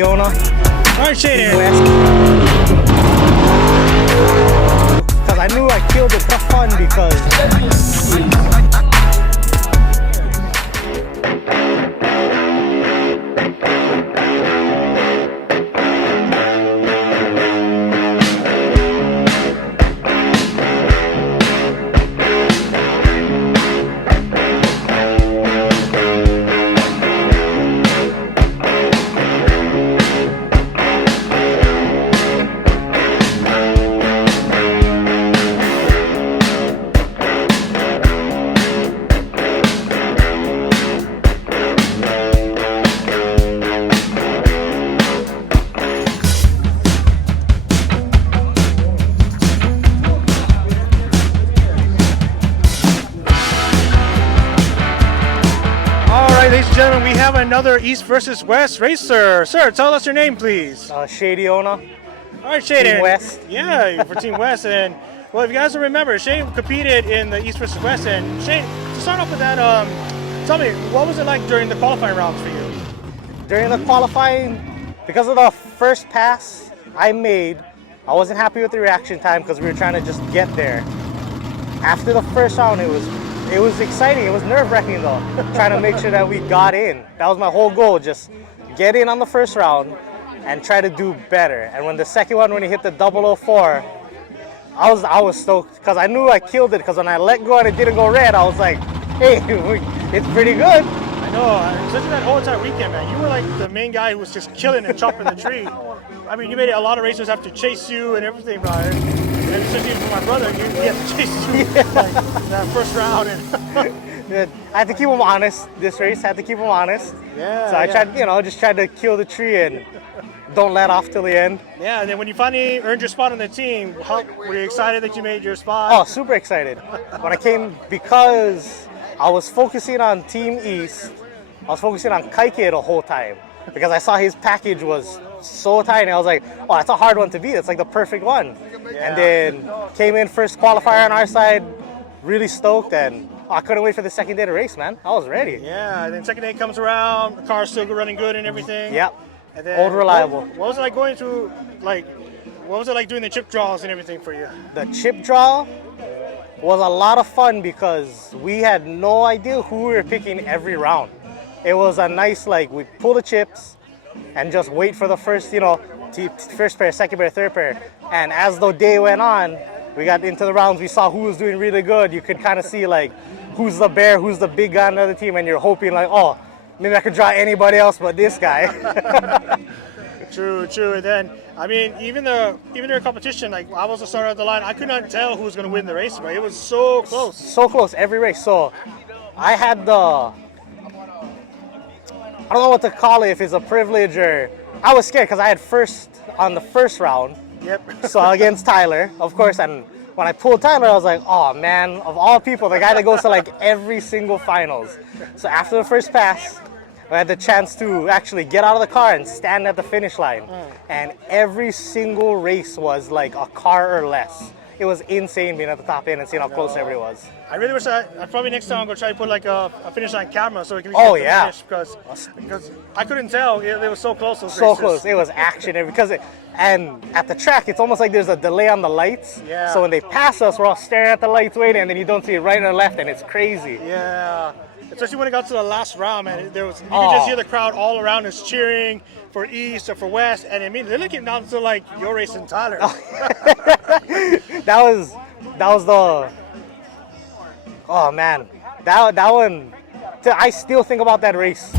Iona. Alright, Sheyde. Because I knew I killed it for fun because Ladies and gentlemen, we have another East versus West racer. Sir, tell us your name, please. Sheyde Iona. All right, Sheyde. Team West. Yeah, for Team West. And, well, if you guys don't remember, Sheyde competed in the East versus West. And, Sheyde, to start off with that, tell me, what was it like during the qualifying rounds for you? During the qualifying, because of the first pass I made, I wasn't happy with the reaction time because we were trying to just get there. After the first round, it was exciting. It was nerve-wracking though, trying to make sure that we got in. That was my whole goal, just get in on the first round and try to do better. And when the second one, when he hit the 004, I was stoked because I knew I killed it, because when I let go and it didn't go red, I was like, hey, it's pretty good. I know, especially that whole entire weekend, man. You were like the main guy who was just killing and chopping the tree. I mean, you made a lot of racers have to chase you and everything, brother. And especially for my brother, he had to chase you like that first round. And I had to keep him honest. This race, I had to keep him honest. Yeah. So I tried, just tried to kill the tree and don't let off till the end. Yeah, and then when you finally earned your spot on the team, were you excited that you made your spot? Oh, super excited. When I came, because I was focusing on Team East, I was focusing on Kaike the whole time because I saw his package was so tiny. I was like, oh, that's a hard one to beat. It's like the perfect one. Yeah. And then came in first qualifier on our side, really stoked, and I couldn't wait for the second day to race, man. I was ready. Yeah, and then second day comes around, the car's still running good and everything. Yep. And then old reliable. What was it like going through, what was it like doing the chip draws and everything for you? The chip draw was a lot of fun because we had no idea who we were picking every round. It was a nice, we pull the chips and just wait for the first, first pair, second pair, third pair. And as the day went on, we got into the rounds, we saw who was doing really good. You could kind of see, who's the bear, who's the big guy on the other team, and you're hoping, oh, maybe I could draw anybody else but this guy. True. And then, I mean, even during competition, I was the starter of the line, I could not tell who was going to win the race, but it was so close. So close, every race. So I had I don't know what to call it, if it's a privilege or... I was scared because I had first on the first round. Yep. So against Tyler, of course, and when I pulled Tyler, I was like, oh man, of all people, the guy that goes to every single finals. So after the first pass, I had the chance to actually get out of the car and stand at the finish line. And every single race was like a car or less. It was insane being at the top end and seeing how close everybody was. I really wish probably next time I'm going to try to put a finish line camera so we can finish, because I couldn't tell. It was so close. So close. It was action. And at the track, it's almost like there's a delay on the lights. Yeah. So when they pass us, we're all staring at the lights waiting, and then you don't see it right or left, and it's crazy. Yeah. Especially when it got to the last round, man. You could just hear the crowd all around us cheering for East or for West, and I mean, they're looking down to your race and Tyler. That was the... Oh man, that one, I still think about that race.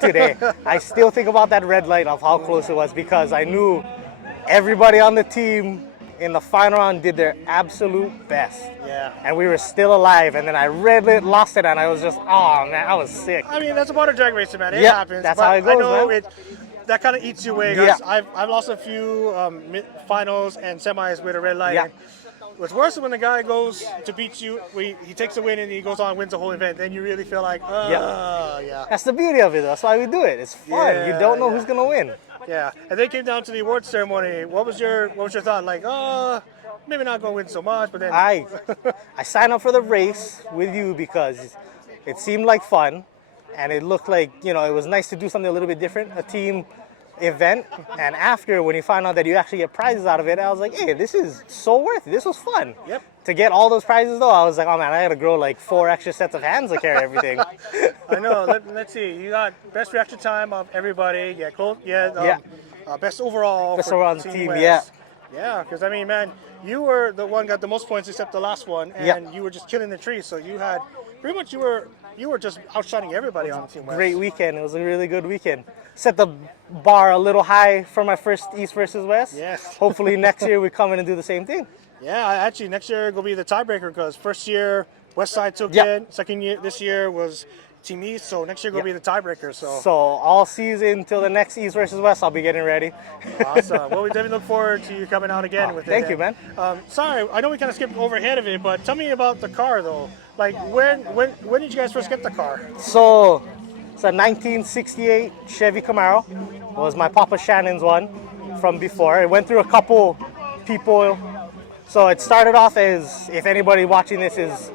Today, I still think about that red light of how close it was, because I knew everybody on the team in the final round did their absolute best. Yeah. And we were still alive, and then I lost it, and I was just, oh man, I was sick. I mean, that's about a drag racing, man. It yep, happens. That's how it goes, I know man. That kind of eats you away. Yeah. I've lost a few finals and semis with a red light. Yeah. What's worse is when the guy goes to beat you, he takes a win and he goes on and wins the whole event. Then you really feel like, yeah. That's the beauty of it. That's why we do it. It's fun. Yeah, you don't know who's going to win. Yeah, and then came down to the awards ceremony. What was your thought? Like, oh, maybe not going to win so much, but then I signed up for the race with you because it seemed like fun, and it looked like, it was nice to do something a little bit different, a team event. And after, when you find out that you actually get prizes out of it, I was like, hey, this is so worth it. This was fun. Yep. To get all those prizes though, I was like, oh man, I gotta grow like 4 extra sets of hands to carry everything. I know. Let's see. You got best reaction time of everybody. Yeah, cool. Best overall. Best for overall on the team. West. Yeah. Yeah, because I mean, man, you were the one got the most points except the last one, and you were just killing the tree. So you had pretty much you were just outshining everybody on Team West. Great weekend. It was a really good weekend. Set the bar a little high for my first East versus West. Yes. Hopefully next year we come in and do the same thing. Yeah, actually next year will be the tiebreaker because first year West Side took it. Second year this year was Team East, so next year will be the tiebreaker. So all season till the next East versus West, I'll be getting ready. Awesome. Well, we definitely look forward to you coming out again with it. Thank you, man. Sorry, I know we kind of skipped over ahead of it, but tell me about the car though. Like when did you guys first get the car? So it's a 1968 Chevy Camaro. It was my Papa Shannon's one from before. It went through a couple people. So it started off as, if anybody watching this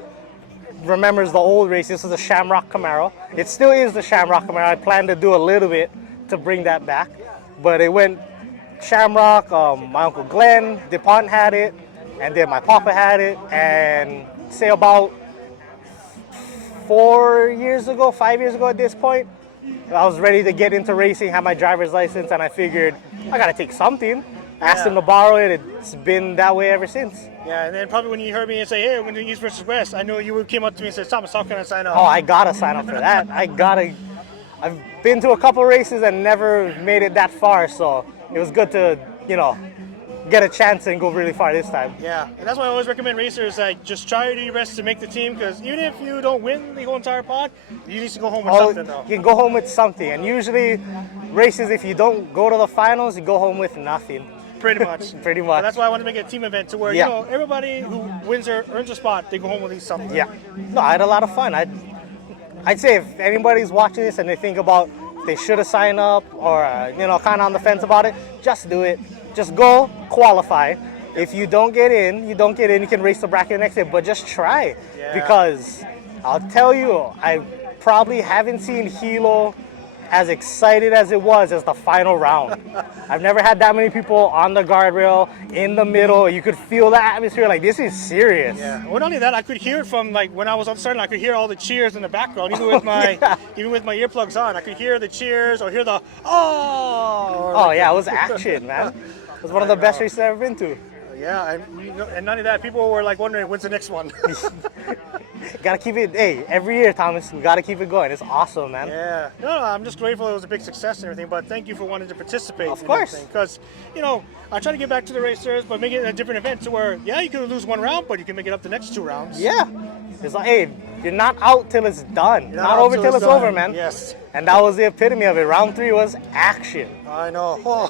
remembers the old race, this was a Shamrock Camaro. It still is the Shamrock Camaro. I plan to do a little bit to bring that back. But it went Shamrock, my Uncle Glenn, DuPont had it, and then my Papa had it. And say about 5 years ago at this point, I was ready to get into racing, had my driver's license, and I figured I gotta take something. Asked him to borrow it. It's been that way ever since. Yeah, and then probably when you heard me say, hey, we're going to do East versus West, I know you came up to me and said, Thomas, how can I sign up? Oh, I gotta sign up for that. I've been to a couple races and never made it that far, so it was good to, get a chance and go really far this time. Yeah, and that's why I always recommend racers, like, just try to do your best to make the team, because even if you don't win the whole entire pod, you need to go home with something, though. You can go home with something, and usually races, if you don't go to the finals, you go home with nothing. Pretty much. Pretty much. So that's why I want to make it a team event to where, everybody who wins or earns a spot, they go home with at least something. Yeah. No, I had a lot of fun. I'd say if anybody's watching this and they think about they should have signed up or, kind of on the fence about it, just do it. Just go qualify. If you don't get in, you don't get in. You can race the bracket next year, but just try. Yeah. Because I'll tell you, I probably haven't seen Hilo as excited as it was as the final round. I've never had that many people on the guardrail, in the middle. You could feel the atmosphere, like this is serious. Yeah. Well, not only that, I could hear it from like when I was on starting, I could hear all the cheers in the background, even with my earplugs on. I could hear the cheers or hear the it was action, man. It was one of the best races I've ever been to. Yeah, and none of that. People were like wondering when's the next one. Gotta keep it. Hey, every year, Thomas, we gotta keep it going. It's awesome, man. Yeah. No, I'm just grateful it was a big success and everything. But thank you for wanting to participate. Of course. Because I try to get back to the racers, but make it a different event to where you can lose one round, but you can make it up the next 2 rounds. Yeah. It's like, hey, you're not out till it's done. You're not over till it's over, man. Yes. And that was the epitome of it. Round 3 was action. I know. Oh.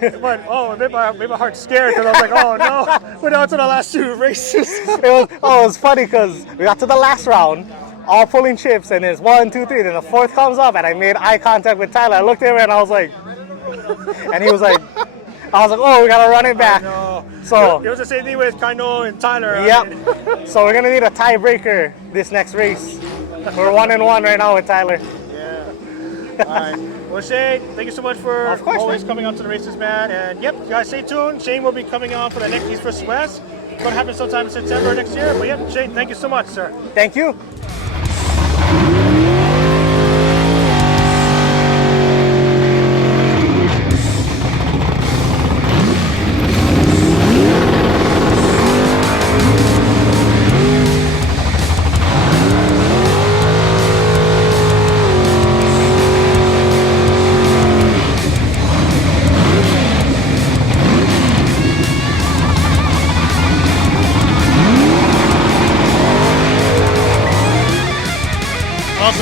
But it made my heart scared because I was like, oh no, we're down to the last 2 races. It was funny because we got to the last round, all pulling chips, and there's 1, 2, 3. Then the 4th comes up, and I made eye contact with Tyler. I looked at him and I was like, and he was like, oh, we gotta run it back. So it was the same thing with Kano and Tyler. Yep. So we're gonna need a tiebreaker this next race. We're 1-1 right now with Tyler. Yeah. All right. Well, Sheyde, thank you so much for always coming out to the races, man. And yep, guys, stay tuned. Shane will be coming on for the next East vs. West. It's going to happen sometime in September next year. But yep, Shane, thank you so much, sir. Thank you.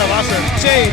Awesome. Shane,